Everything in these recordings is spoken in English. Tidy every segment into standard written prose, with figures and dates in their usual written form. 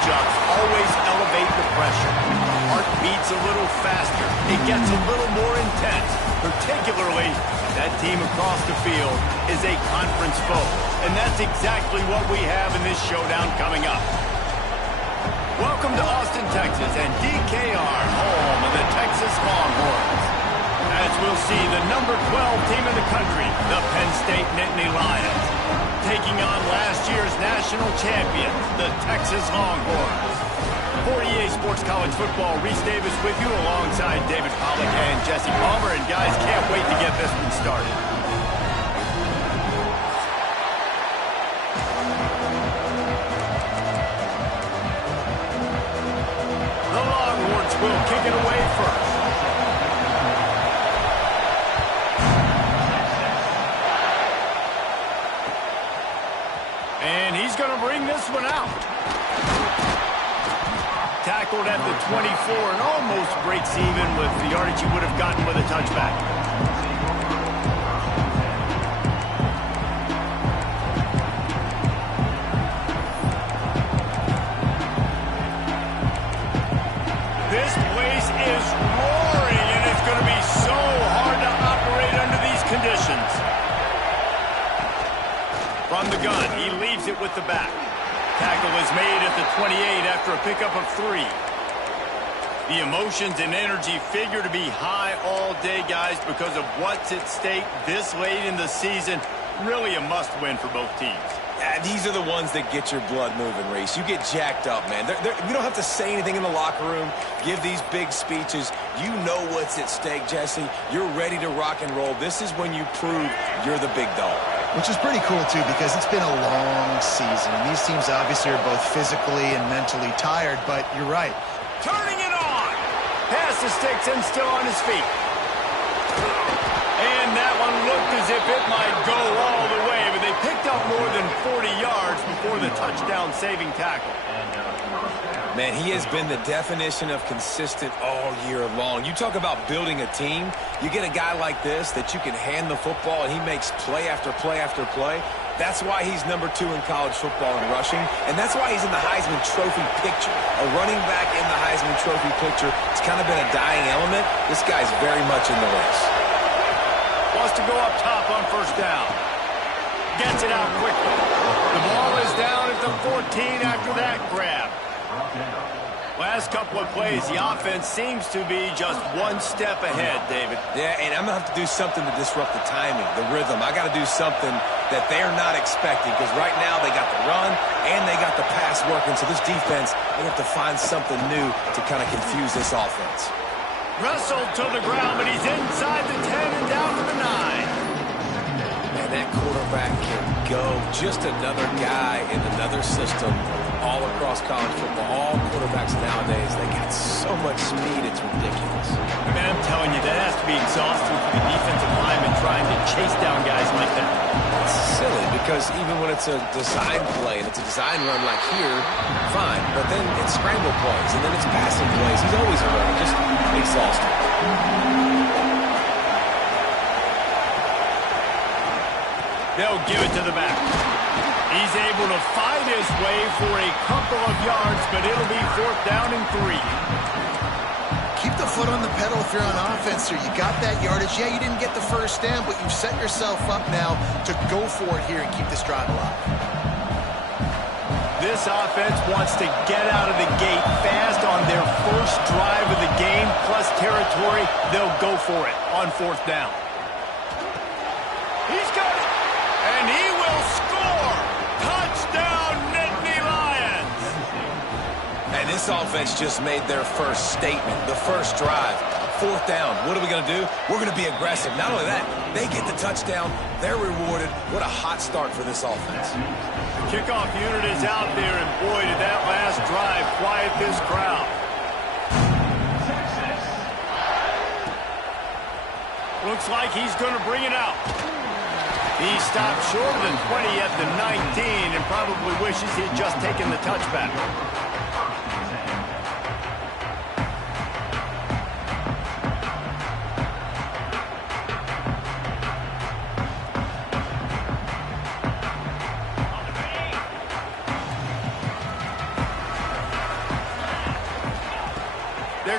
matchups always elevate the pressure. Heart beats a little faster. It gets a little more intense. Particularly, that team across the field is a conference foe. And that's exactly what we have in this showdown coming up. Welcome to Austin, Texas, and DKR, home of the Texas Longhorns. As we'll see, the number 12 team in the country, the Penn State Nittany Lions, taking on last year's national champions, the Texas Longhorns. For EA Sports College Football, Reese Davis with you alongside David Pollack and Jesse Palmer. And guys, can't wait to get this one started. The Longhorns will kick it away first. And he's going to bring this one out. Tackled at the 24 and almost breaks even with the yardage he would have gotten with a touchback. This place is roaring, and it's going to be so hard to operate under these conditions. From the gun, he leaves it with the back. Tackle is made at the 28 after a pickup of 3. The emotions and energy figure to be high all day, guys, because of what's at stake this late in the season. Really a must-win for both teams. These are the ones that get your blood moving, Reese. You get jacked up, man. You don't have to say anything in the locker room, give these big speeches. You know what's at stake, Jesse. You're ready to rock and roll. This is when you prove you're the big dog. Which is pretty cool, too, because it's been a long season. And these teams obviously are both physically and mentally tired, but you're right. Turning it on! Pass the sticks and still on his feet. And that one looked as if it might go all the way, but they picked up more than 40 yards before the touchdown-saving tackle. Man, he has been the definition of consistent all year long. You talk about building a team. You get a guy like this that you can hand the football and he makes play after play after play. That's why he's number 2 in college football in rushing, and that's why he's in the Heisman Trophy picture. A running back in the Heisman Trophy picture. It's kind of been a dying element. This guy's very much in the race. Wants to go up top on first down. Gets it out quickly. The ball is down at the 14 after that grab. Last couple of plays, the offense seems to be just one step ahead, David. Yeah, and I'm going to have to do something to disrupt the timing, the rhythm. I got to do something that they're not expecting, because right now they got the run and they got the pass working. So this defense, they have to find something new to kind of confuse this offense. Wrestled to the ground, but he's inside the 10 and down to the 9. And that quarterback can go. Just another guy in another system all across college football. All quarterbacks nowadays, they got so much speed, it's ridiculous. I mean, I'm telling you, that has to be exhausting for the defensive lineman trying to chase down guys like that. It's silly, because even when it's a design play and it's a design run like here, fine. But then it's scramble plays, and then it's passing plays. He's always running, just exhausting. They'll give it to the back. He's able to fight his way for a couple of yards, but it'll be 4th down and 3. Keep the foot on the pedal if you're on offense here. You got that yardage. Yeah, you didn't get the first down, but you've set yourself up now to go for it here and keep this drive alive. This offense wants to get out of the gate fast on their first drive of the game, plus territory. They'll go for it on 4th down. He's got it, and he will score. Touchdown, Nittany Lions. And this offense just made their first statement, the first drive. 4th down. What are we going to do? We're going to be aggressive. Not only that, they get the touchdown. They're rewarded. What a hot start for this offense. The kickoff unit is out there, and boy, did that last drive quiet this crowd. Looks like he's going to bring it out. He stopped short of the 20 at the 19 and probably wishes he had just taken the touchback.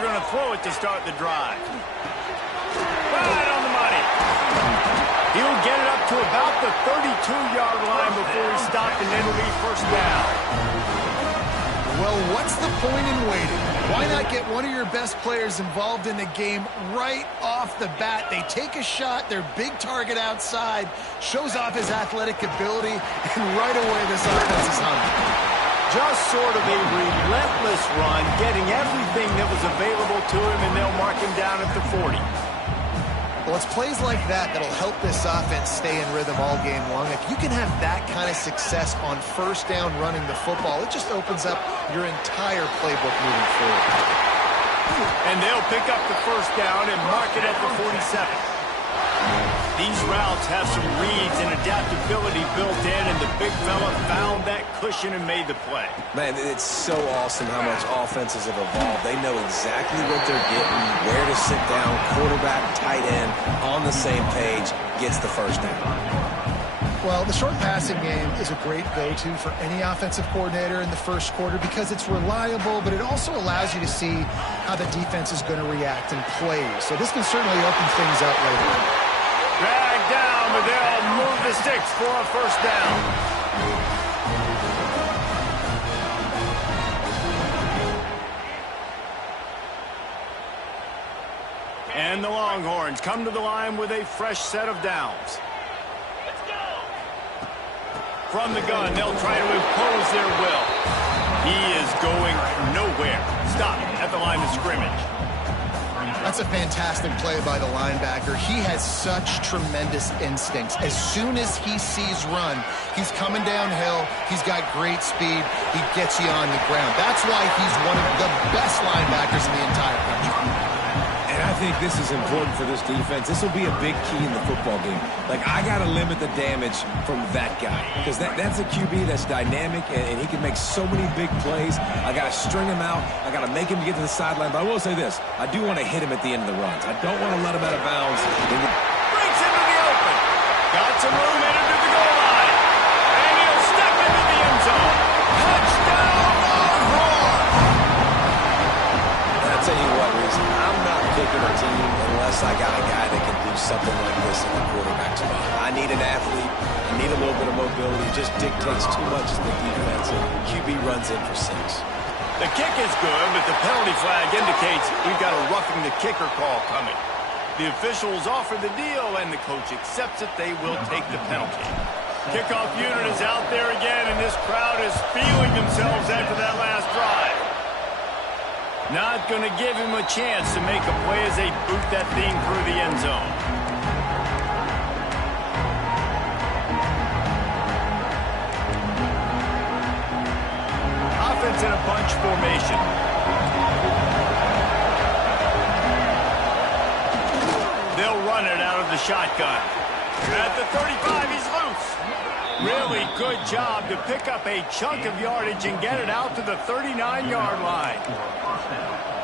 they're going to throw it to start the drive. Right on the money. He'll get it up to about the 32-yard line before he's stopped, and it'll be first down. Well, what's the point in waiting? Why not get one of your best players involved in the game right off the bat? They take a shot, their big target outside, shows off his athletic ability, and right away this offense is humming. Just sort of a relentless run, getting everything that was available to him, and they'll mark him down at the 40. Well, it's plays like that that'll help this offense stay in rhythm all game long. If you can have that kind of success on first down running the football, it just opens up your entire playbook moving forward. And they'll pick up the first down and mark it at the 47. These routes have some reads and adaptability built in, and the big fella found that cushion and made the play. Man, it's so awesome how much offenses have evolved. They know exactly what they're getting, where to sit down, quarterback, tight end, on the same page, gets the first down. Well, the short passing game is a great go-to for any offensive coordinator in the first quarter because it's reliable, but it also allows you to see how the defense is going to react and play. So this can certainly open things up later on. Drag down, but they'll move the sticks for a first down. And the Longhorns come to the line with a fresh set of downs. From the gun, they'll try to impose their will. He is going nowhere. Stop at the line of scrimmage. That's a fantastic play by the linebacker. He has such tremendous instincts. As soon as he sees run, he's coming downhill. He's got great speed. He gets you on the ground. That's why he's one of the best linebackers in the entire country. And I think this is important for this defense. This will be a big key in the football game. Like, I got to limit the damage from that guy because that's a QB that's dynamic, and he can make so many big plays. I got to string him out. I got to make him get to the sideline. But I will say this. I do want to hit him at the end of the runs. I don't want to let him out of bounds. Breaks into the open. Got some room into the goal line. And he'll step into the end zone. Touchdown, Longhorns! I'll tell you what, Reason. I'm not picking a team unless I got a guy that can do something like this in the quarterback spot. I need an athlete. I need a little bit of mobility. It just dictates too much as the defense. QB runs in for 6. The kick is good, but the penalty flag indicates we've got a roughing the kicker call coming. The officials offer the deal, and the coach accepts it. They will take the penalty. Kickoff unit is out there again, and this crowd is feeling themselves after that last drive. Not going to give him a chance to make a play as they boot that thing through the end zone. Offense in a bunch formation. They'll run it out of the shotgun. At the 35, he's loose. Really good job to pick up a chunk of yardage and get it out to the 39-yard line.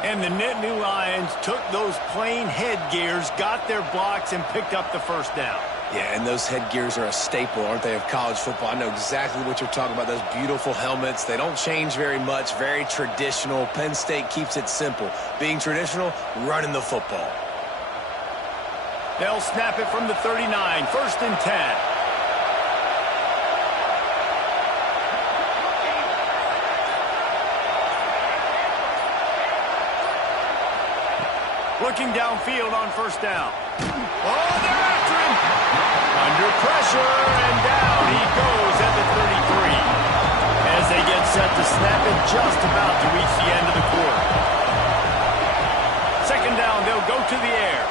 And the Nittany Lions took those plain headgears, got their blocks, and picked up the first down. Yeah, and those headgears are a staple, aren't they, of college football? I know exactly what you're talking about, those beautiful helmets. They don't change very much, very traditional. Penn State keeps it simple. Being traditional, running the football. They'll snap it from the 39, first and 10. Looking downfield on first down. Oh, they're after him. Under pressure, and down he goes at the 33. As they get set to snap it, just about to reach the end of the quarter. Second down, they'll go to the air.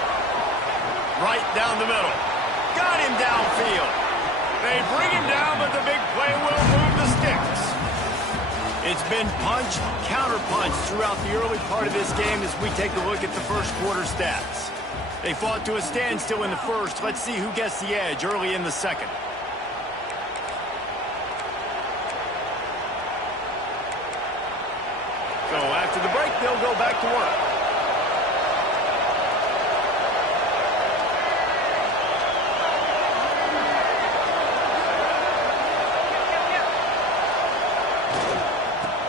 Right down the middle. Got him downfield. They bring him down, but the big play will move the sticks. It's been punch, counter-punch throughout the early part of this game as we take a look at the first quarter stats. They fought to a standstill in the first. Let's see who gets the edge early in the second. So after the break, they'll go back to work.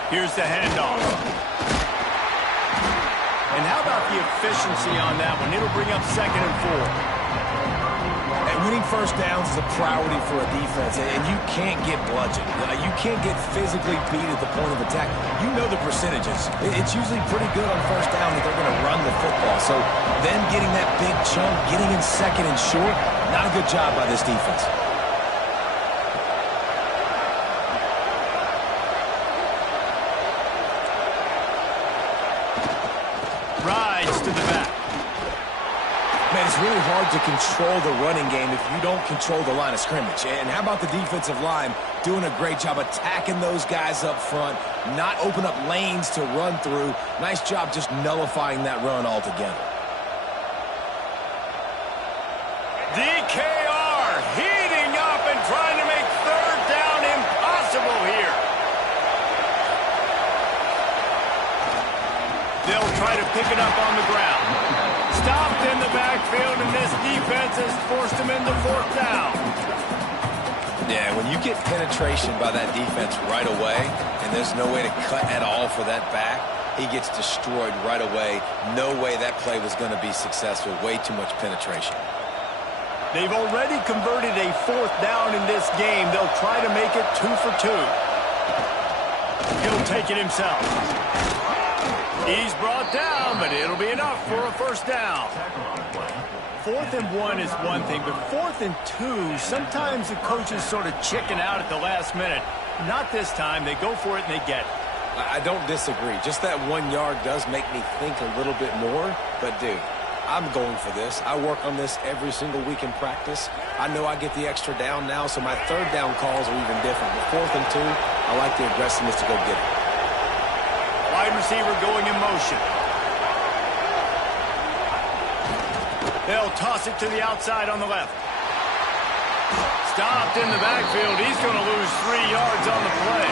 Here's the handoff. And how about the efficiency on that one? It'll bring up 2nd and 4. And winning first downs is a priority for a defense, and you can't get bludgeoned. You can't get physically beat at the point of attack. You know the percentages. It's usually pretty good on first down that they're going to run the football. So them getting that big chunk, getting in 2nd and short, not a good job by this defense. Rides to the back. Man, it's really hard to control the running game if you don't control the line of scrimmage. And how about the defensive line doing a great job attacking those guys up front, not open up lanes to run through. Nice job just nullifying that run altogether. DKR heating up and trying to make 3rd down impossible here. They'll try to pick it up on the ground. Stopped in the backfield, and this defense has forced him into 4th down. Yeah, when you get penetration by that defense right away, and there's no way to cut at all for that back, he gets destroyed right away. No way that play was going to be successful. Way too much penetration. They've already converted a 4th down in this game. They'll try to make it 2 for 2. He'll take it himself. He's brought down, but it'll be enough for a 1st down. 4th and 1 is one thing, but 4th and 2, sometimes the coaches sort of chicken out at the last minute. Not this time. They go for it and they get it. I don't disagree. Just that 1 yard does make me think a little bit more. But, dude, I'm going for this. I work on this every single week in practice. I know I get the extra down now, so my 3rd down calls are even different. But 4th and 2, I like the aggressiveness to go get it. Wide receiver going in motion. They'll toss it to the outside on the left. Stopped in the backfield. He's going to lose 3 yards on the play.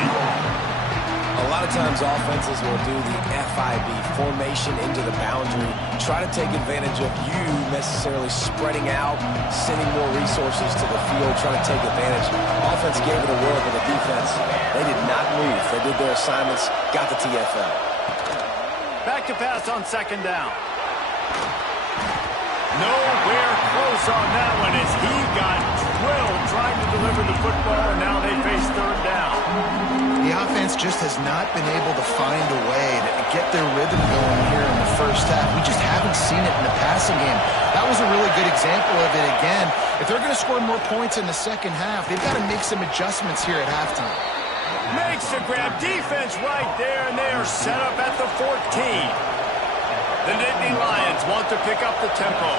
A lot of times offenses will do the FIB, formation into the boundary, try to take advantage of you necessarily spreading out, sending more resources to the field, trying to take advantage. Offense gave it a whirl, but the defense, they did not move. They did their assignments, got the TFL. Back to pass on 2nd down. Nowhere close on that one as he got drilled trying to deliver the football, and now they face 3rd down. The offense just has not been able to find a way to get their rhythm going here in the 1st half. We just haven't seen it in the passing game. That was a really good example of it again. If they're going to score more points in the 2nd half, they've got to make some adjustments here at halftime. Makes the grab. Defense right there, and they are set up at the 14. The Nittany Lions want to pick up the tempo.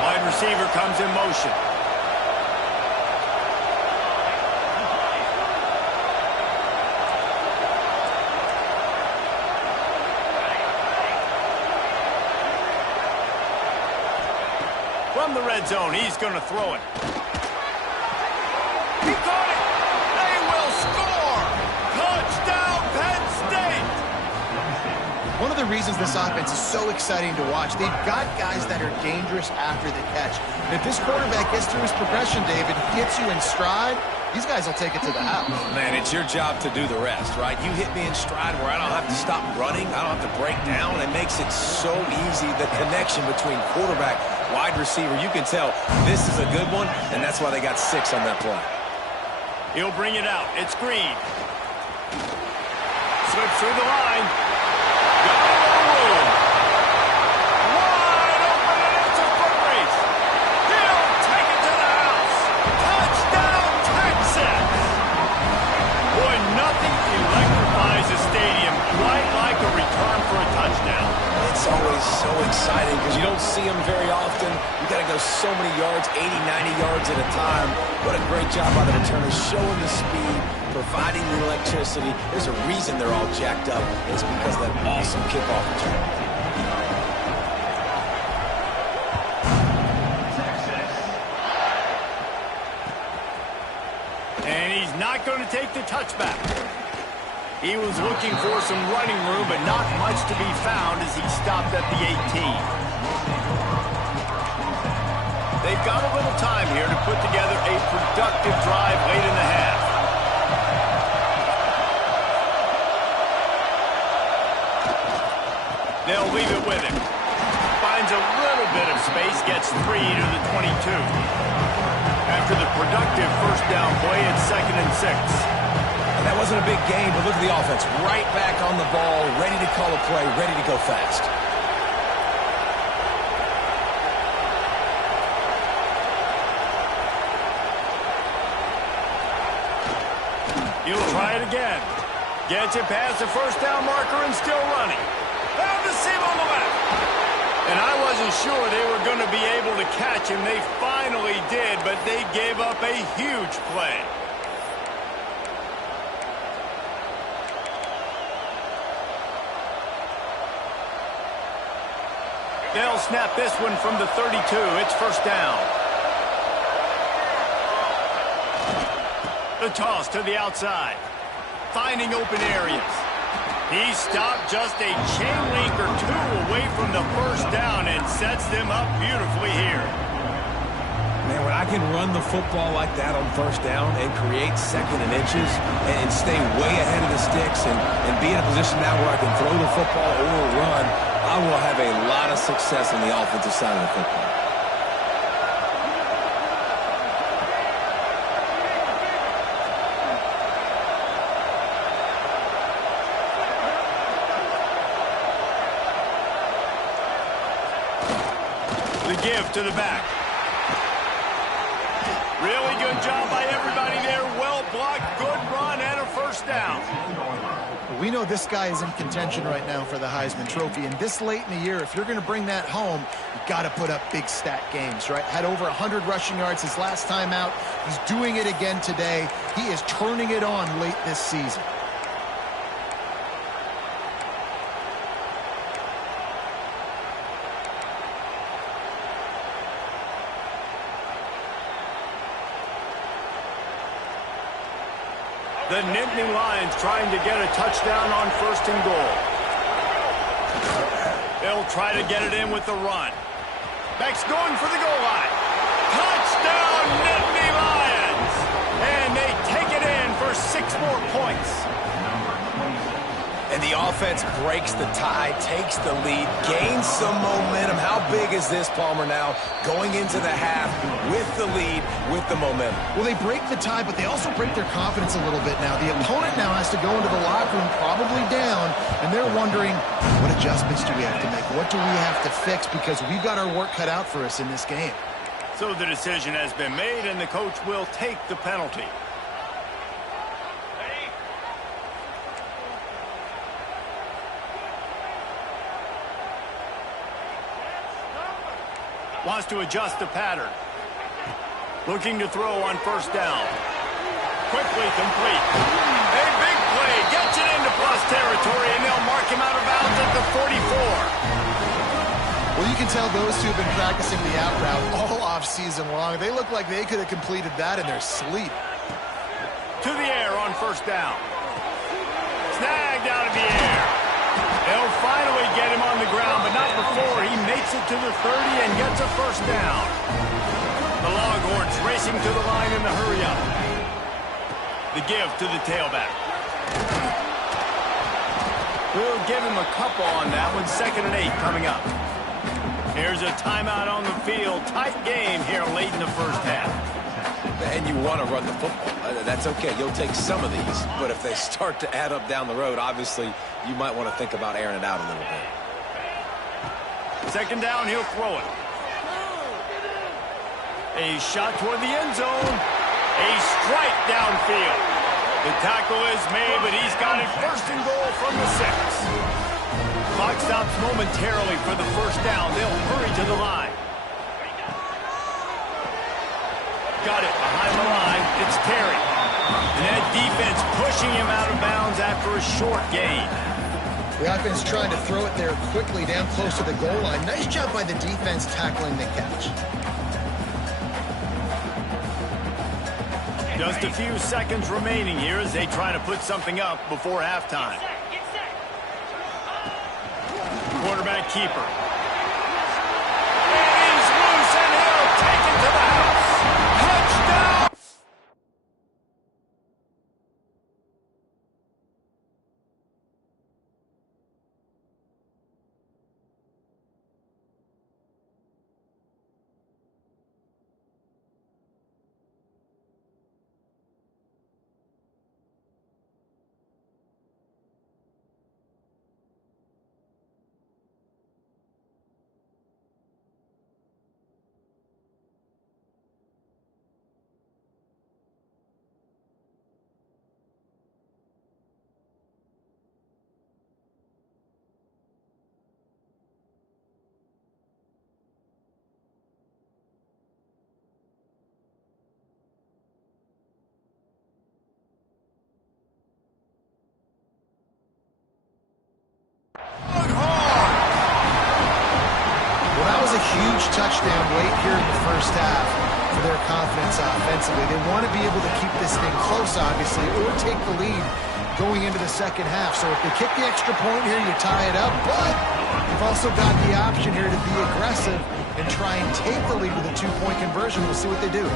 Wide receiver comes in motion. From the red zone, he's going to throw it. He caught it. They will score. Touchdown, Penn State. One of the reasons this offense is so exciting to watch, they've got guys that are dangerous after the catch. And if this quarterback gets through his progression, David, gets you in stride, these guys will take it to the house. Man, it's your job to do the rest, right? You hit me in stride where I don't have to stop running. I don't have to break down. It makes it so easy, the connection between quarterback, wide receiver. You can tell this is a good one, and that's why they got 6 on that play. He'll bring it out. It's Green. Slips through the line. Got a little room. Wide open, and it's a foot race. He'll take it to the house. Touchdown, Texas. Boy, nothing electrifies a stadium quite like a return for a touchdown. It's always so exciting because you don't see them very often. You got to go so many yards, 80, 90 yards at a time. What a great job by the returners, showing the speed, providing the electricity. There's a reason they're all jacked up. It's because of that awesome kickoff return. And he's not going to take the touchback. He was looking for some running room, but not much to be found as he stopped at the 18. They've got a little time here to put together a productive drive late in the half. They'll lead leave it with him. Finds a little bit of space, gets 3 to the 22. After the productive first down play, it's 2nd and 6. And that wasn't a big gain, but look at the offense. Right back on the ball, ready to call a play, ready to go fast. He'll try it again. Gets it past the first down marker and still running. Found the seam on the left. And I wasn't sure they were going to be able to catch him. They finally did, but they gave up a huge play. They'll snap this one from the 32. It's first down. The toss to the outside. Finding open areas. He stopped just a chain link or 2 away from the first down and sets them up beautifully here. Man, when I can run the football like that on first down and create 2nd and inches and stay way ahead of the sticks and be in a position now where I can throw the football or run, I will have a lot of success on the offensive side of the football. The give to the back. Really good job by everybody there. Well blocked, good run, and a first down. We know this guy is in contention right now for the Heisman Trophy, and this late in the year, if you're going to bring that home, you've got to put up big stat games, right? Had over 100 rushing yards his last time out. He's doing it again today. He is turning it on late this season. The Nittany Lions trying to get a touchdown on 1st and goal. They'll try to get it in with the run. Beck's going for the goal line. Touchdown, Nittany Lions! And they take it in for 6 more points. And the offense breaks the tie, takes the lead, gains some momentum. How big is this, Palmer, now going into the half with the lead, with the momentum? Well, they break the tie, but they also break their confidence a little bit now. The opponent now has to go into the locker room probably down, and they're wondering, what adjustments do we have to make? What do we have to fix? Because we've got our work cut out for us in this game. So the decision has been made, and the coach will take the penalty. Wants to adjust the pattern. Looking to throw on first down. Quickly complete. A big play. Gets it into plus territory, and they'll mark him out of bounds at the 44. Well, you can tell those two have been practicing the out route all off-season long. They look like they could have completed that in their sleep. To the air on first down. Snagged out of the air. They'll finally get him on the ground, but not before he makes it to the 30 and gets a first down. The Longhorns racing to the line in the hurry-up. The give to the tailback. We'll give him a couple on that one. 2nd and 8 coming up. Here's a timeout on the field. Tight game here late in the first half. And you want to run the football. That's okay. You'll take some of these. But if they start to add up down the road, obviously you might want to think about airing it out a little bit. 2nd down, he'll throw it. A shot toward the end zone. A strike downfield. The tackle is made, but he's got it 1st and goal from the 6. Clock stops momentarily for the first down. They'll hurry to the line. Got it behind the line. It's Terry. And that defense pushing him out of bounds after a short gain. The offense trying to throw it there quickly down close to the goal line. Nice job by the defense tackling the catch. Just a few seconds remaining here as they try to put something up before halftime. Quarterback keeper. And he's loose, and he'll take it to the house. Touchdown! huge touchdown late here in the first half for their confidence offensively. They want to be able to keep this thing close, obviously, or take the lead going into the second half. So if they kick the extra point here, you tie it up, but you've also got the option here to be aggressive and try and take the lead with a two-point conversion. We'll see what they do.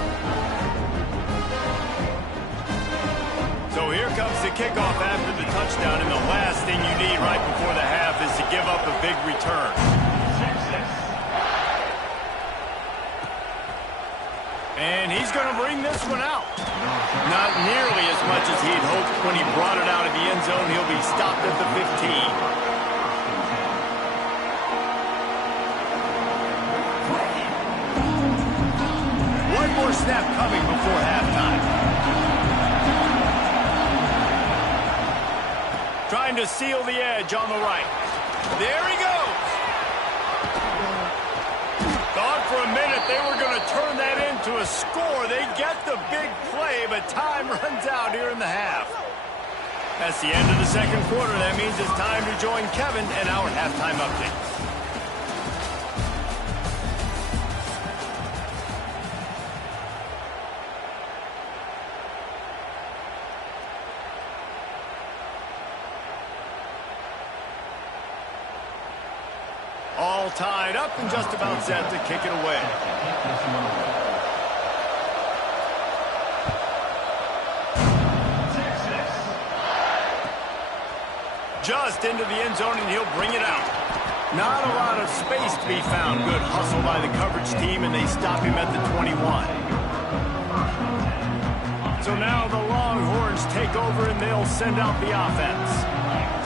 So here comes the kickoff after the touchdown, and the last thing you need right before the half is to give up a big return. And he's going to bring this one out. Not nearly as much as he'd hoped when he brought it out of the end zone. He'll be stopped at the 15. One more snap coming before halftime. Trying to seal the edge on the right. There he goes. Thought for a minute they were going to turn that into a score. They get the big play, but time runs out here in the half. That's the end of the second quarter. That means it's time to join Kevin and our halftime updates. All tied up and just about set to kick it away. Just into the end zone, and he'll bring it out. Not a lot of space to be found. Good hustle by the coverage team, and they stop him at the 21. So now the Longhorns take over, and they'll send out the offense.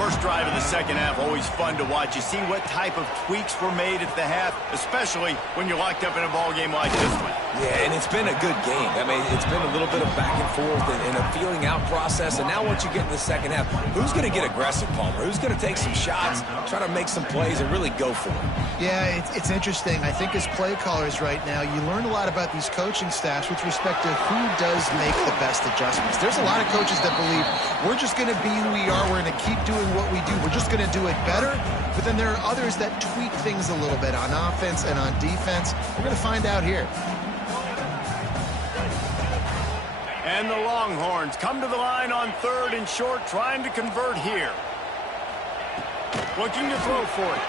First drive of the second half, always fun to watch. You see what type of tweaks were made at the half, especially when you're locked up in a ball game like this one. Yeah, and it's been a good game. I mean, it's been a little bit of back and forth and a feeling out process. And now once you get in the second half, who's going to get aggressive, Palmer? Who's going to take some shots, try to make some plays, and really go for it? Yeah, it's interesting. I think as play callers right now, you learn a lot about these coaching staffs with respect to who does make the best adjustments. There's a lot of coaches that believe we're just going to be who we are. We're going to keep doing what we do. We're just going to do it better. But then there are others that tweak things a little bit on offense and on defense. We're going to find out here. And the Longhorns come to the line on third and short, trying to convert here. Looking to throw for it.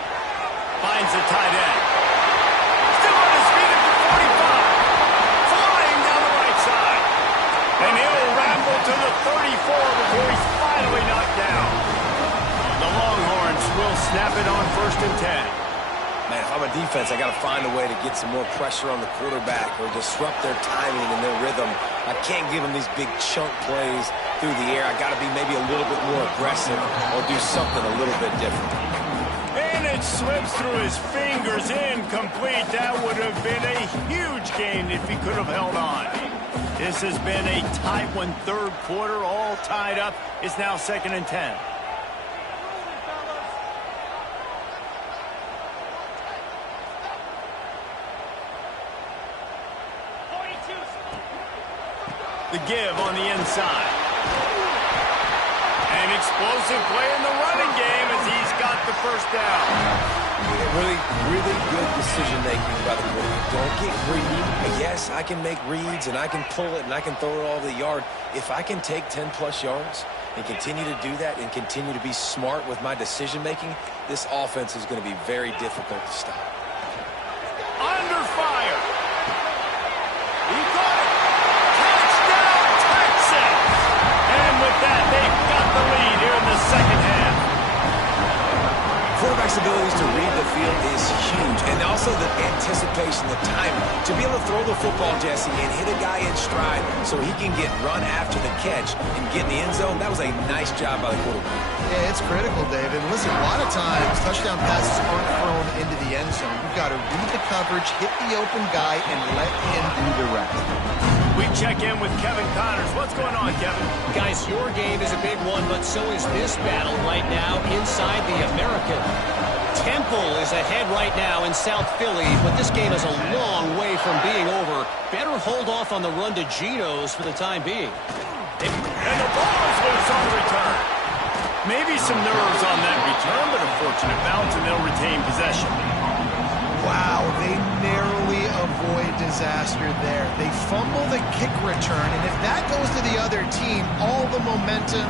Finds the tight end. Still on his feet at the 45. Flying down the right side. And he'll ramble to the 34 before he's finally knocked down. The Longhorns will snap it on first and 10. Man, if I'm a defense, I got to find a way to get some more pressure on the quarterback or disrupt their timing and their rhythm. I can't give them these big chunk plays through the air. I got to be maybe a little bit more aggressive or do something a little bit different. And it slips through his fingers, incomplete. That would have been a huge gain if he could have held on. This has been a tight one, third quarter, all tied up. It's now second and 10. The give on the inside. An explosive play in the running game as he's got the first down. Really, really good decision-making by the quarterback. Don't get greedy. Yes, I can make reads, and I can pull it, and I can throw it all the yard. If I can take 10-plus yards and continue to do that and continue to be smart with my decision-making, this offense is going to be very difficult to stop. Under fire. He got it. Touchdown, Texans. And with that, they've got the lead here in the second half. Quarterback's abilities to read the field is huge, and also the anticipation, the timing. To be able to throw the football, Jesse, and hit a guy in stride so he can get run after the catch and get in the end zone, that was a nice job by the quarterback. Yeah, it's critical, David. Listen, a lot of times, touchdown passes aren't thrown into the end zone. You've got to read the coverage, hit the open guy, and let him do the rest. We check in with Kevin Connors. What's going on, Kevin? Guys, your game is a big one, but so is this battle right now inside the American. Temple is ahead right now in South Philly, but this game is a long way from being over. Better hold off on the run to Geno's for the time being. And the ball is loose on the return. Maybe some nerves on that return, but a fortunate bounce, and they'll retain possession. Wow, they narrowly avoid disaster there. They fumble the kick return, and if that goes to the other team, all the momentum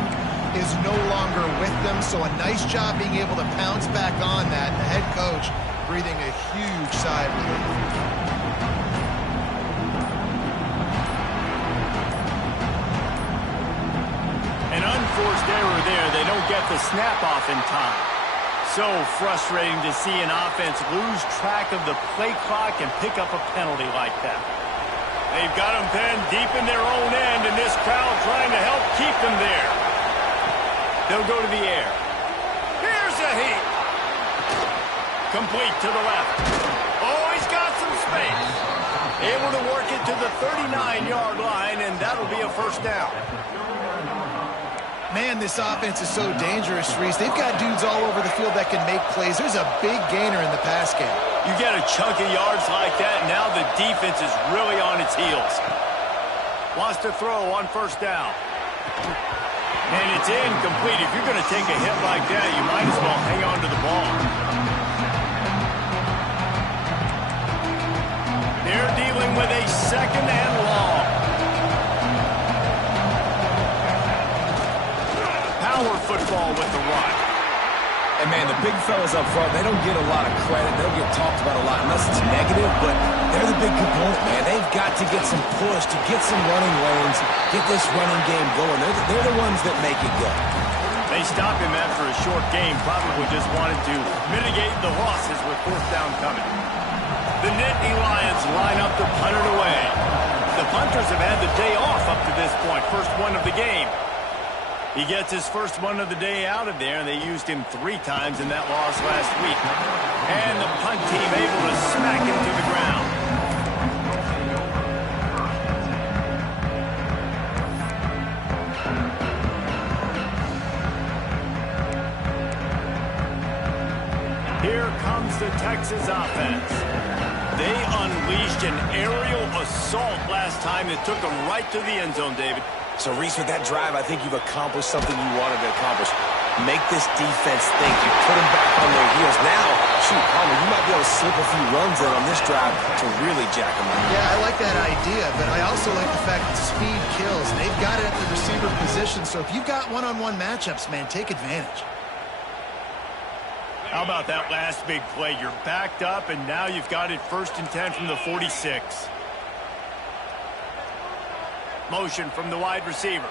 is no longer with them. So a nice job being able to pounce back on that. The head coach breathing a huge sigh of relief. An unforced error there. They don't get the snap off in time. So frustrating to see an offense lose track of the play clock and pick up a penalty like that. They've got them pinned deep in their own end, and this crowd trying to help keep them there. They'll go to the air. Here's a heat. Complete to the left. Oh, he's got some space. Able to work it to the 39-yard line, and that'll be a first down. Man, this offense is so dangerous, Reese. They've got dudes all over the field that can make plays. There's a big gainer in the pass game. You get a chunk of yards like that, and now the defense is really on its heels. Wants to throw on first down. And it's incomplete. If you're going to take a hit like that, you might as well hang on to the ball. They're dealing with a second and long. Power football with the run. And, man, the big fellas up front, they don't get a lot of credit. They don't get talked about a lot unless it's negative, but they're the big component, man. They've got to get some push, to get some running lanes, get this running game going. They're the ones that make it go. They stop him after a short game, probably just wanted to mitigate the losses with fourth down coming. The Nittany Lions line up to punt it away. The punters have had the day off up to this point, first one of the game. He gets his first one of the day out of there, and they used him 3 times in that loss last week. And the punt team able to smack him to the ground. Here comes the Texas offense. They unleashed an aerial assault last time that took them right to the end zone, David. So, Reese, with that drive, I think you've accomplished something you wanted to accomplish. Make this defense think. You put them back on their heels. Now, shoot, Palmer, you might be able to slip a few runs in on this drive to really jack them up. Yeah, I like that idea, but I also like the fact that speed kills. They've got it at the receiver position, so if you've got one-on-one matchups, man, take advantage. How about that last big play? You're backed up, and now you've got it 1st and 10 from the 46. Motion from the wide receiver.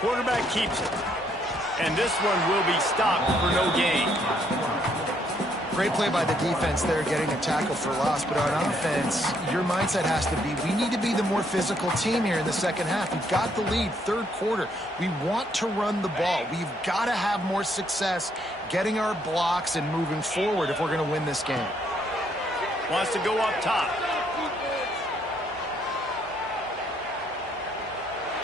Quarterback keeps it. And this one will be stopped for no gain. Great play by the defense there, getting a tackle for loss. But on offense, your mindset has to be, we need to be the more physical team here in the second half. We've got the lead, 3rd quarter. We want to run the ball. We've got to have more success getting our blocks and moving forward if we're going to win this game. Wants to go up top.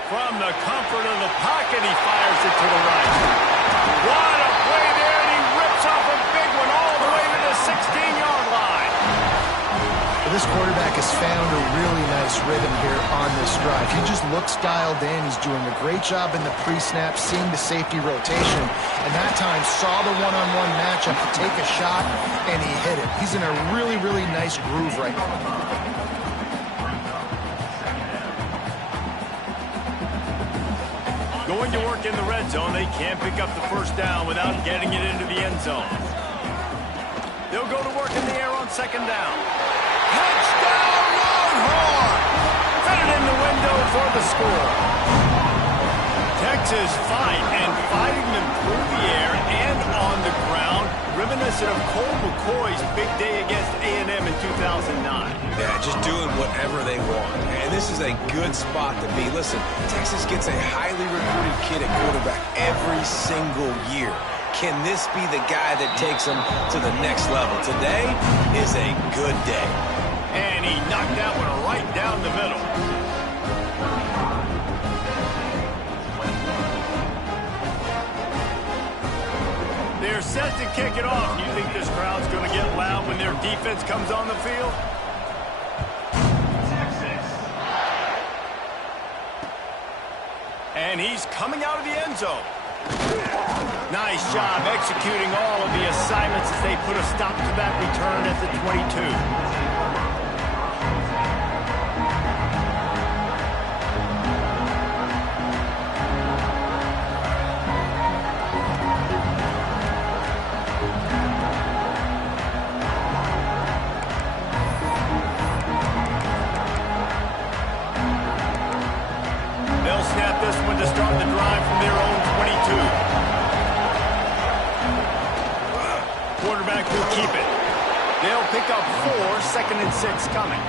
From the comfort of the pocket, he fires it to the right. What a play there, and he rips off a big one all the way to the 16-yard line. This quarterback has found a really nice rhythm here on this drive. He just looks dialed in. He's doing a great job in the pre-snap, seeing the safety rotation, and that time saw the one-on-one matchup to take a shot, and he hit it. He's in a really, really nice groove right now. Going to work in the red zone. They can't pick up the first down without getting it into the end zone. They'll go to work in the air on 2nd down. Touchdown, Longhorn! Fit it in the window for the score. Texas fighting them through the air and on the ground. Reminiscent of Colt McCoy's big day against A&M in 2009. Yeah, just doing whatever they want. And this is a good spot to be. Listen, Texas gets a highly recruited kid at quarterback every single year. Can this be the guy that takes them to the next level? Today is a good day. And he knocked that one right down the middle. They're set to kick it off. You think this crowd's going to get loud when their defense comes on the field? And he's coming out of the end zone. Nice job executing all of the assignments as they put a stop to that return at the 22. They'll snap this one to start the drive from their own 22. Quarterback will keep it. They'll pick up 4, 2nd and 6 coming.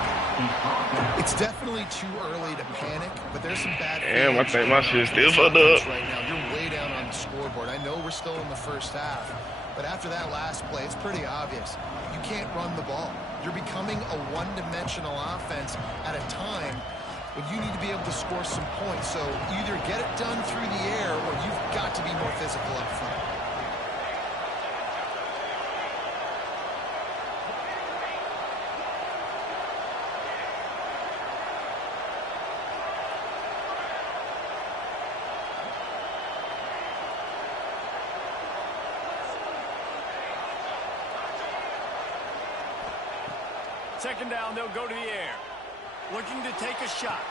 It's definitely too early to panic, but there's some bad. Damn, I think my shit still fucked up. Right now, you're way down on the scoreboard. I know we're still in the first half, but after that last play, it's pretty obvious. You can't run the ball. You're becoming a one-dimensional offense at a time when you need to be able to score some points. So either get it done through the air or you've got to be more physical up front. Second down, they'll go to the air. Looking to take a shot.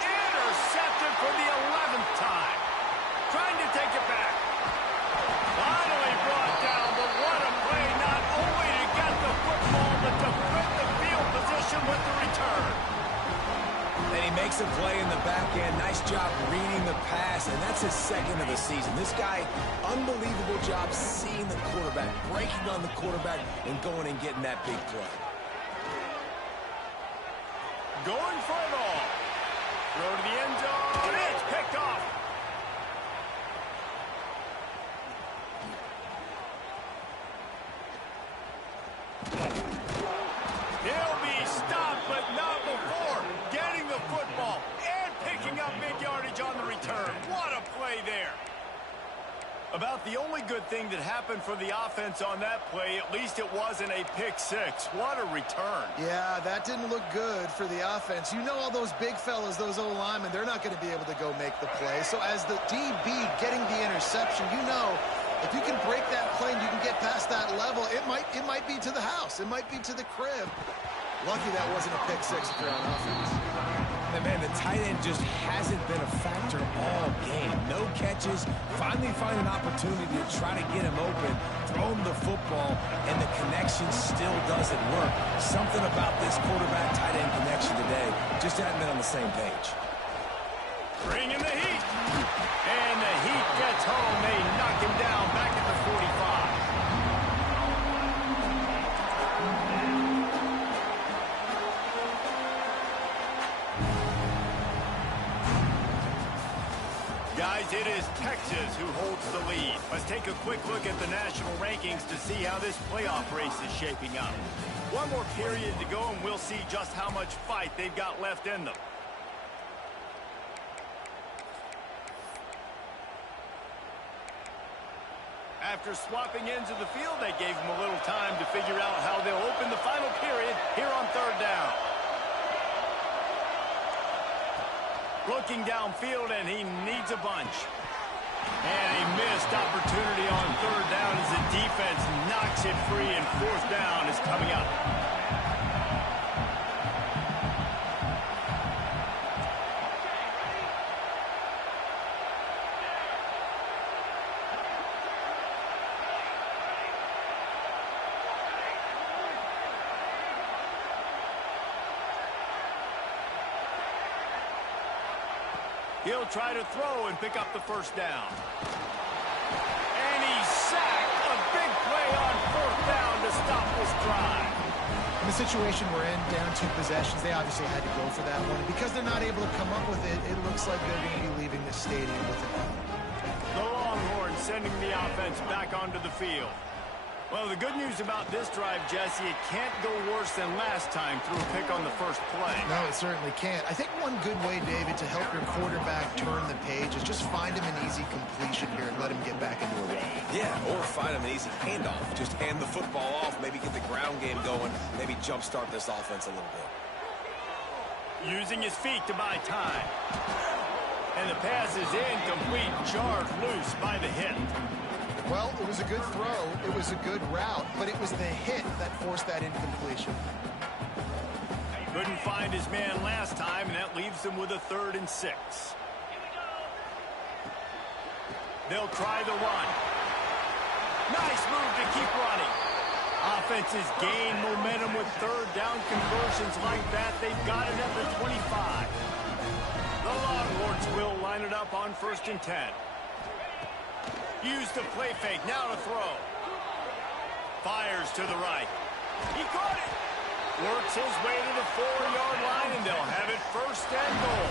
Intercepted for the 11th time. Trying to take it back. Finally brought down, but what a play, not only to get the football, but to put the field position with the return. And he makes a play in the back end. Nice job reading the pass, and that's his 2nd of the season. This guy, unbelievable job seeing the quarterback, breaking on the quarterback, and going and getting that big play. Going for it all. Throw to the end zone. It's picked off. He'll be stopped, but not before getting the football and picking up big yardage on the return. What a play there. About the only good thing that happened for the offense on that play, at least it wasn't a pick 6. What a return. Yeah, that didn't look good for the offense. You know all those big fellas, those O-linemen, they're not going to be able to go make the play. So as the DB getting the interception, you know, if you can break that play and you can get past that level, it might be to the house. It might be to the crib. Lucky that wasn't a pick 6 if you're on offense. And man, the tight end just hasn't been a factor all game. No catches. Finally find an opportunity to try to get him open, throw him the football, and the connection still doesn't work. Something about this quarterback-tight end connection today just hasn't been on the same page. Bring in the heat. And the heat gets home. They knock him down back at the 45. Guys, it is Texas who holds the lead. Let's take a quick look at the national rankings to see how this playoff race is shaping up. One more period to go, and we'll see just how much fight they've got left in them. After swapping ends of the field, they gave them a little time to figure out how they'll open the final period here on 3rd down. Looking downfield, and he needs a bunch. And a missed opportunity on 3rd down as the defense knocks it free, and 4th down is coming up. He'll try to throw and pick up the 1st down. And he's sacked. A big play on 4th down to stop this drive. In the situation we're in, down 2 possessions, they obviously had to go for that one. And because they're not able to come up with it, it looks like they're going to be leaving the stadium with it. The Longhorns sending the offense back onto the field. Well, the good news about this drive, Jesse, it can't go worse than last time through a pick on the first play. No, it certainly can't. I think one good way, David, to help your quarterback turn the page is just find him an easy completion here and let him get back into a run. Yeah, or find him an easy handoff. Just hand the football off, maybe get the ground game going, maybe jumpstart this offense a little bit. Using his feet to buy time. And the pass is incomplete, jarred loose by the hit. Well, it was a good throw. It was a good route, but it was the hit that forced that incompletion. Couldn't find his man last time, and that leaves him with a 3rd and 6. They'll try the run. Nice move to keep running. Offenses gain momentum with 3rd down conversions like that. They've got it at the 25. The Longhorns will line it up on 1st and 10. Used the play fake, now to throw. Fires to the right. He caught it. Works his way to the 4-yard line, and they'll have it 1st and goal.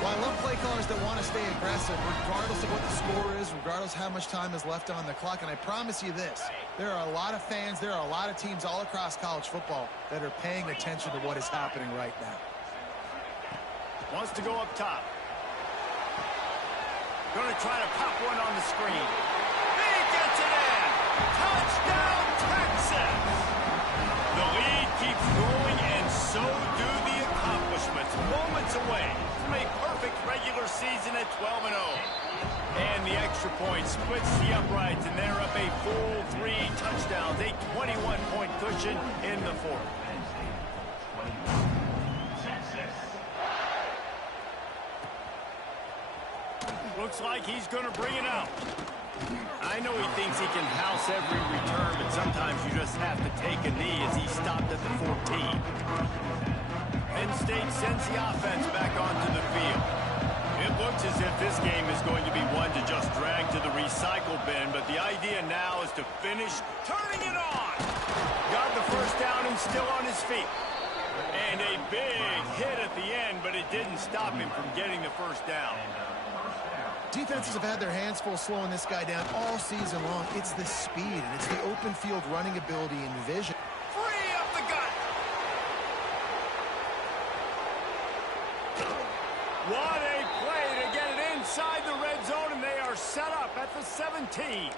Well, I love play callers that want to stay aggressive, regardless of what the score is, regardless of how much time is left on the clock. And I promise you this, there are a lot of fans, there are a lot of teams all across college football that are paying attention to what is happening right now. Wants to go up top. Going to try to pop one on the screen. He gets it in! Touchdown, Texas! The lead keeps growing, and so do the accomplishments. Moments away from a perfect regular season at 12-0. And the extra point splits the uprights, and they're up a full 3 touchdowns, a 21-point cushion in the 4th. Looks like he's going to bring it out. I know he thinks he can house every return, but sometimes you just have to take a knee as he stopped at the 14. Penn State sends the offense back onto the field. It looks as if this game is going to be one to just drag to the recycle bin, but the idea now is to finish turning it on. Got the 1st down and still on his feet. And a big hit at the end, but it didn't stop him from getting the 1st down. Defenses have had their hands full slowing this guy down all season long. It's the speed, and it's the open field running ability and vision. Free up the gut. What a play to get it inside the red zone, and they are set up at the 17.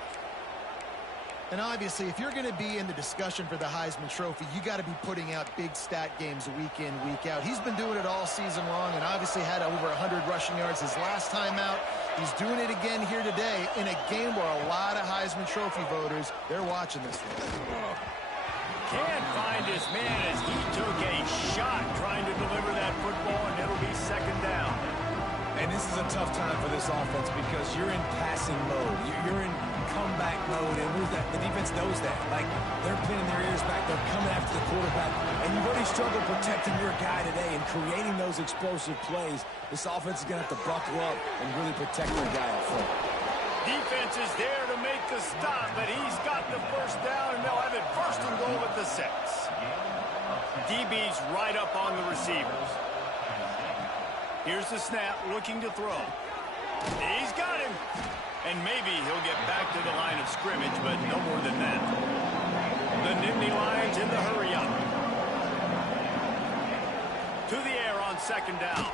And obviously, if you're going to be in the discussion for the Heisman Trophy, you got to be putting out big stat games week in, week out. He's been doing it all season long and obviously had over 100 rushing yards his last time out. He's doing it again here today in a game where a lot of Heisman Trophy voters, they're watching this one. Can't find his man as he took a shot trying to deliver that football, and it'll be 2nd down. And this is a tough time for this offense because you're in passing mode. You're in comeback mode, and the defense knows that. Like, they're pinning their ears back. They're coming after the quarterback. And you've already struggled protecting your guy today and creating those explosive plays. This offense is going to have to buckle up and really protect their guy up front. Defense is there to make the stop, but he's got the 1st down, and they'll have it 1st and goal at the 6. DB's right up on the receivers. Here's the snap, looking to throw. He's got him. And maybe he'll get back to the line of scrimmage, but no more than that. The Nittany Lions in the hurry up. To the air on 2nd down.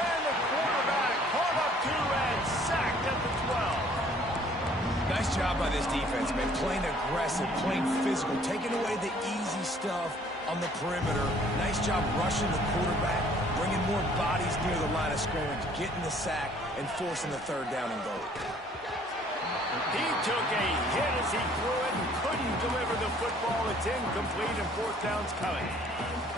And the quarterback caught up to and sacked at the 12. Nice job by this defense, man. Playing aggressive, playing physical, taking away the easy stuff on the perimeter. Nice job rushing the quarterback, bringing more bodies near the line of scrimmage, getting the sack, and forcing the 3rd down and goal. He took a hit as he threw it and couldn't deliver the football. It's incomplete, and 4th down's coming.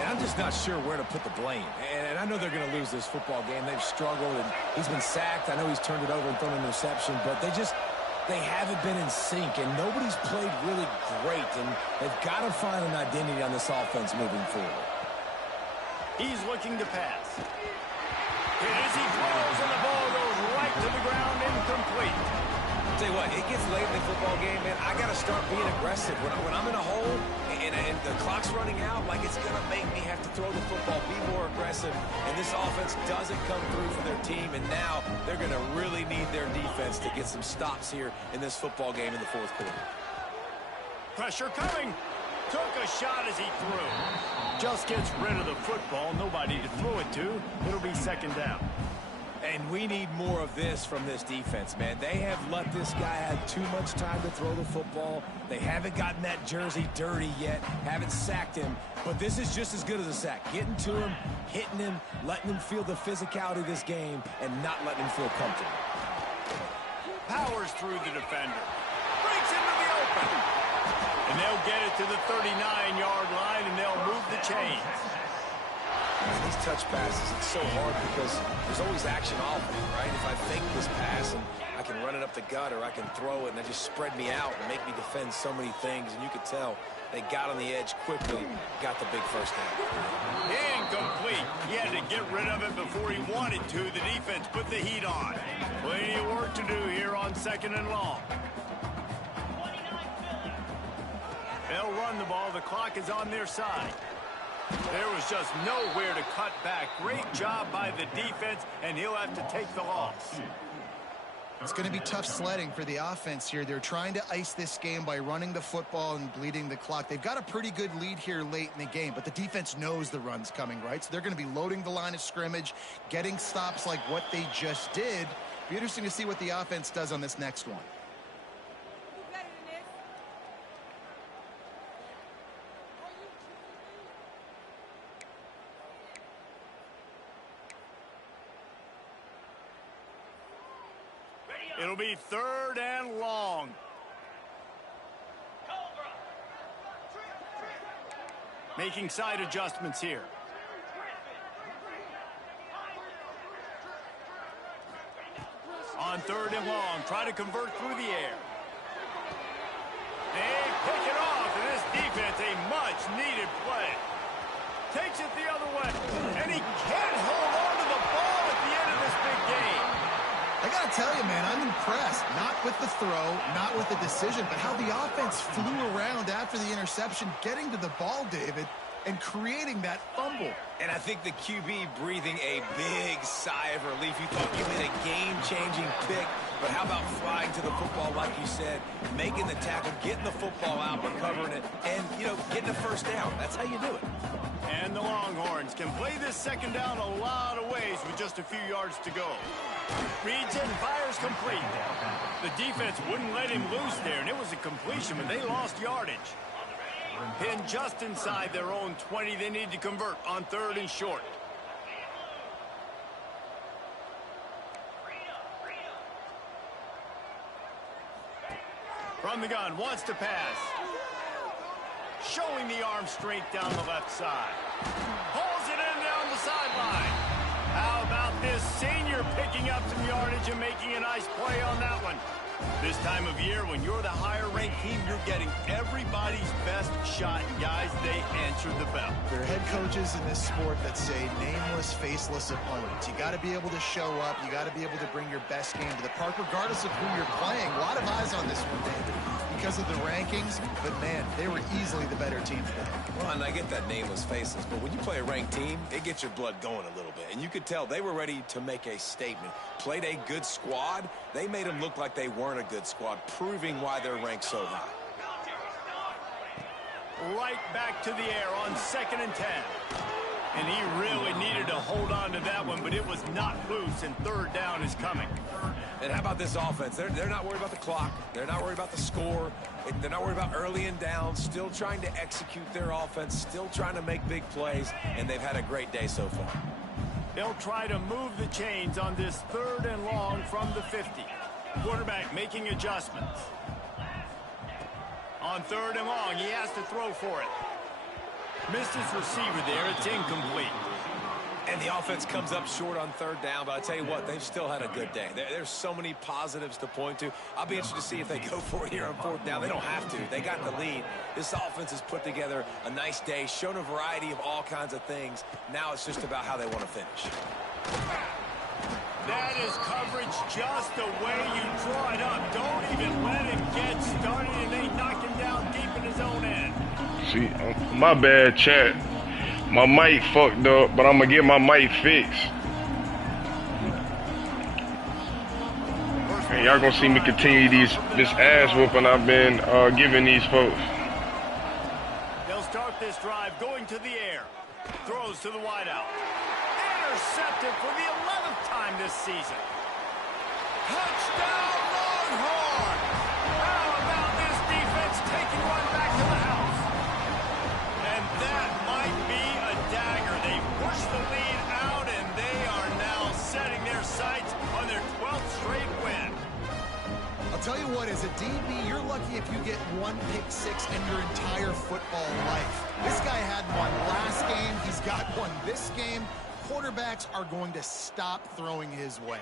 And I'm just not sure where to put the blame. And I know they're going to lose this football game. They've struggled, and he's been sacked. I know he's turned it over and thrown an interception, but they haven't been in sync, and nobody's played really great, and they've got to find an identity on this offense moving forward. He's looking to pass. And as he throws, and the ball goes right to the ground, incomplete. I'll tell you what, it gets late in the football game, man. I got to start being aggressive. When I'm in a hole and the clock's running out, like, it's going to make me have to throw the football, be more aggressive. And this offense doesn't come through for their team, and now they're going to really need their defense to get some stops here in this football game in the 4th quarter. Pressure coming. Took a shot as he threw. Just gets rid of the football. Nobody to throw it to. It'll be 2nd down. And we need more of this from this defense, man. They have let this guy have too much time to throw the football. They haven't gotten that jersey dirty yet, haven't sacked him. But this is just as good as a sack. Getting to him, hitting him, letting him feel the physicality of this game, and not letting him feel comfortable. Powers through the defender. Breaks into the open. And they'll get it to the 39-yard line, and they'll move the chains. These touch passes, it's so hard because there's always action off of it, right? If I fake this pass and I can run it up the gut or I can throw it and they just spread me out and make me defend so many things, and you could tell they got on the edge quickly, got the big first down. Incomplete. He had to get rid of it before he wanted to. The defense put the heat on. Plenty of work to do here on 2nd and long. They'll run the ball. The clock is on their side. There was just nowhere to cut back. Great job by the defense, and he'll have to take the loss. It's going to be tough sledding for the offense here. They're trying to ice this game by running the football and bleeding the clock. They've got a pretty good lead here late in the game, but the defense knows the run's coming, right? So they're going to be loading the line of scrimmage, getting stops like what they just did. Be interesting to see what the offense does on this next one. It'll be 3rd and long. Making side adjustments here. On 3rd and long, try to convert through the air. They pick it off, and this defense, a much-needed play. Takes it the other way, and he can't hold on to the ball at the end of this big game. I got to tell you, man, I'm impressed. Not with the throw, not with the decision, but how the offense flew around after the interception, getting to the ball, David, and creating that fumble. And I think the QB breathing a big sigh of relief. You thought you made a game-changing pick, but how about flying to the football, like you said, making the tackle, getting the football out, recovering it, and, you know, getting a first down. That's how you do it. And the Longhorns can play this 2nd down a lot of ways with just a few yards to go. Reads it and fires complete. The defense wouldn't let him loose there, and it was a completion, but they lost yardage. Penn just inside their own 20. They need to convert on 3rd and short. From the gun, wants to pass. Showing the arm strength down the left side. Pulls it in down the sideline. How about this senior picking up some yardage and making a nice play on that one? This time of year, when you're the higher-ranked team, you're getting everybody's best shot. Guys, they answer the bell. There are head coaches in this sport that say nameless, faceless opponents. You got to be able to show up. You got to be able to bring your best game to the park, regardless of who you're playing. A lot of eyes on this one, David, because of the rankings. But, man, they were easily the better team today. Well, and I get that nameless faceless, but when you play a ranked team, it gets your blood going a little bit. And you could tell they were ready to make a statement. Played a good squad. They made them look like they weren't a good squad, proving why they're ranked so high. Right back to the air on 2nd and 10. And he really needed to hold on to that one, but it was not loose, and 3rd down is coming. And how about this offense? They're not worried about the clock. They're not worried about the score. They're not worried about early and down. Still trying to execute their offense. Still trying to make big plays. And they've had a great day so far. They'll try to move the chains on this 3rd and long from the 50. Quarterback making adjustments. On 3rd and long, he has to throw for it. Missed his receiver there. It's incomplete. And the offense comes up short on 3rd down, but I tell you what, they've still had a good day. There's so many positives to point to. I'll be interested to see if they go for it here on 4th down. They don't have to. They got the lead. This offense has put together a nice day, shown a variety of all kinds of things. Now it's just about how they want to finish. That is coverage just the way you draw it up. Don't even let him get started, and they knock him down deep in his own end. See, my bad, chat. My mic fucked up, but I'm gonna get my mic fixed. And y'all gonna see me continue this ass whooping I've been giving these folks. They'll start this drive going to the air. Throws to the wideout. Intercepted for the 11th time this season. Touchdown, Longhorn! How about this defense taking one back to the house? And that might be a dagger. They push the lead out, and they are now setting their sights on their 12th straight win. I'll tell you what, as a DB, you're lucky if you get one pick six in your entire football life. This guy had one last game. He's got one this game. Quarterbacks are going to stop throwing his way.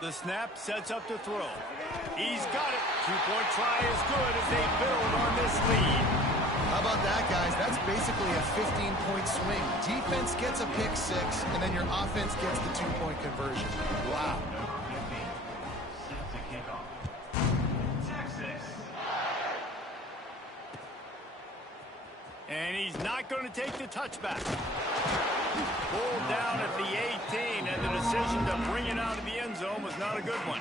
The snap sets up to throw. He's got it. Two-point try is good as they build on this lead. How about that, guys? That's basically a 15-point swing. Defense gets a pick six, and then your offense gets the two-point conversion. Wow. And he's not going to take the touchback. Pulled down at the 18, and the decision to bring it out of the end zone was not a good one.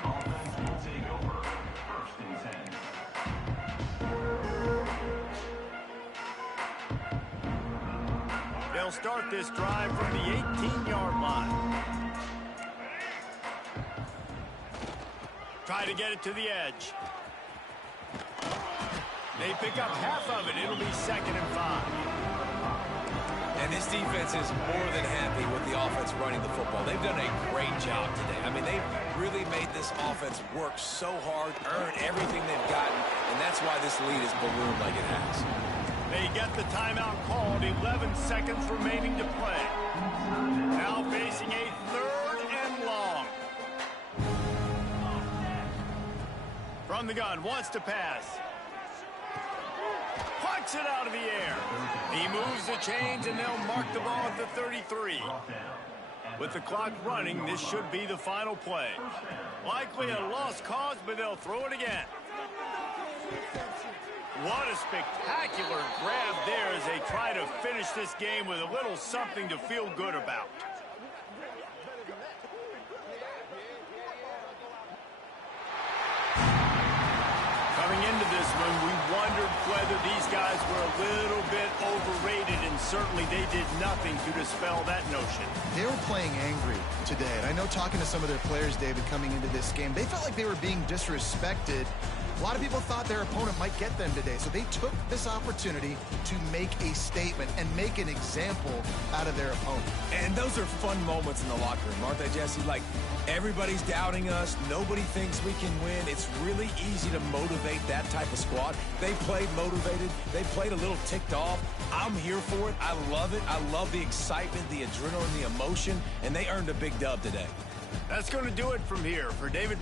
They'll start this drive from the 18-yard line. Try to get it to the edge. They pick up half of it. It'll be 2nd and 5. And this defense is more than happy with the offense running the football. They've done a great job today. I mean, they've really made this offense work so hard, earn everything they've gotten, and that's why this lead is ballooned like it has. They get the timeout called. 11 seconds remaining to play. Now facing a 3rd and long. From the gun, wants to pass. Punts it out of the air. He moves the chains, and they'll mark the ball at the 33. With the clock running, this should be the final play. Likely a lost cause, but they'll throw it again. What a spectacular grab there as they try to finish this game with a little something to feel good about. Coming into this one, we wondered whether these guys were a little bit overrated, and certainly they did nothing to dispel that notion. They were playing angry today, and I know talking to some of their players, David, coming into this game, they felt like they were being disrespected. A lot of people thought their opponent might get them today, so they took this opportunity to make a statement and make an example out of their opponent. And those are fun moments in the locker room, aren't they, Jesse? Like, everybody's doubting us. Nobody thinks we can win. It's really easy to motivate that type of squad. They played motivated. They played a little ticked off. I'm here for it. I love it. I love the excitement, the adrenaline, the emotion, and they earned a big dub today. That's going to do it from here. For David